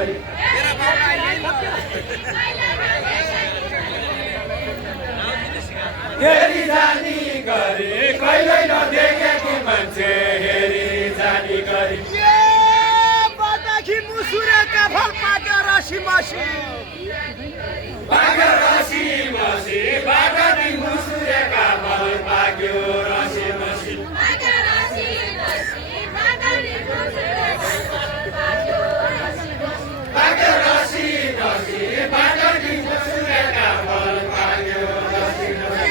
गरी हेरी जानी गरी कहिल्यै नदेखेकी मान्छे हेरी जानी गरी बाटाखी मुसुरेका फल पाक्यो रसी मसी पाक्यो रसी मसी बाटाखी मुसुरेका फल पाक्यो रसी मसी पाक्यो रसी मसी बाटाखी मुसुरेका फल पाक्यो रसी मसी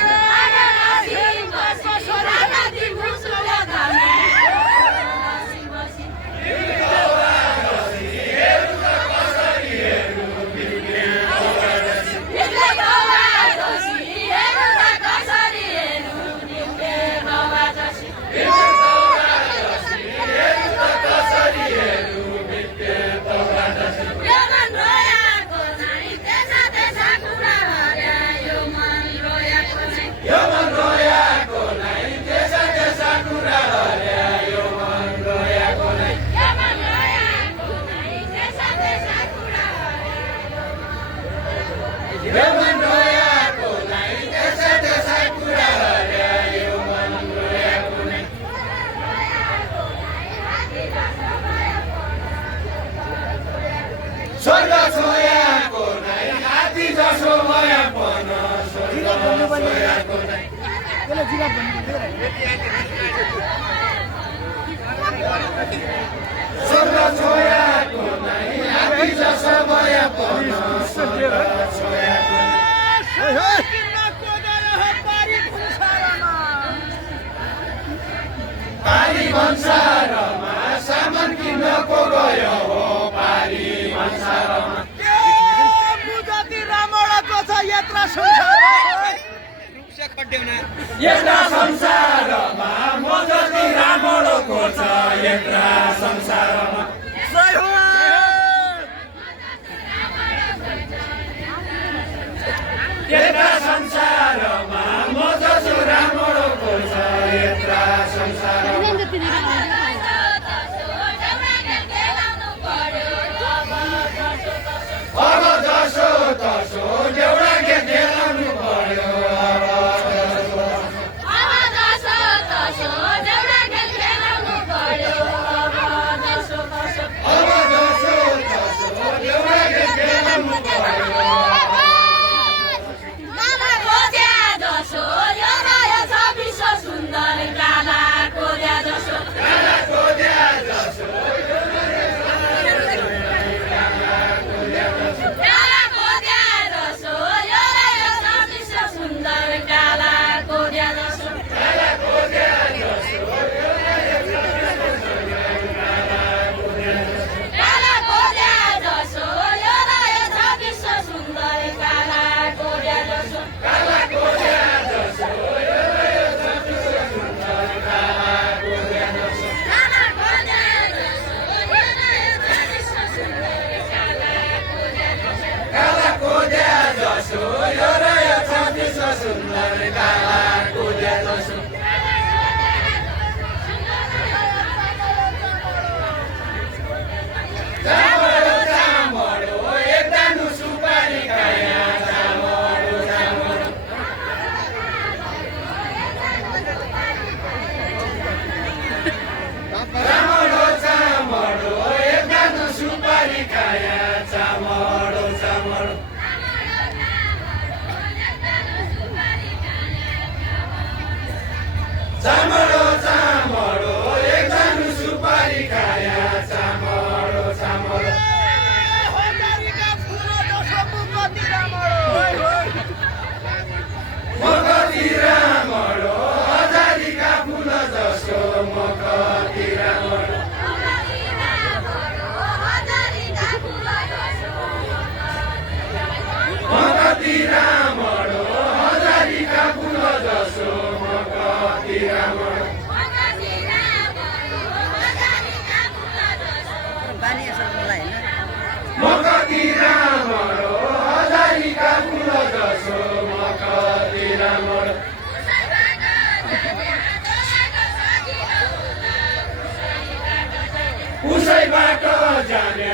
स्वर्ग छोयाको नै हात्ती जसो मायापन स्वर्ग छोयाको नै स्वर्ग छोयाको नै हात्ती जसो मायापन स्वर्ग छोयाको नै पारी भन्सारमा सामान किन्नको गयो हो पारी भन्सारमा मुजती रामणको छ यत्रा यत्रा संसारमा म जति रामणको छ यत्रा संसारमा यत्रा संसारमा म जति रामणको छ यत्रा संसारमा अब जसो तसो देउडा खेलाउनु पर्यो चामडो चामडो एकजानु सुपारी खाया चामडो चामडो मकती रामडो हजारीका फुल जसो मकती रामडो मकती रामडो हजारीका फुल जसो मकती रामडो मकती रामडो हजारीका फुल जसो मकती रामडो उसैबाट जाने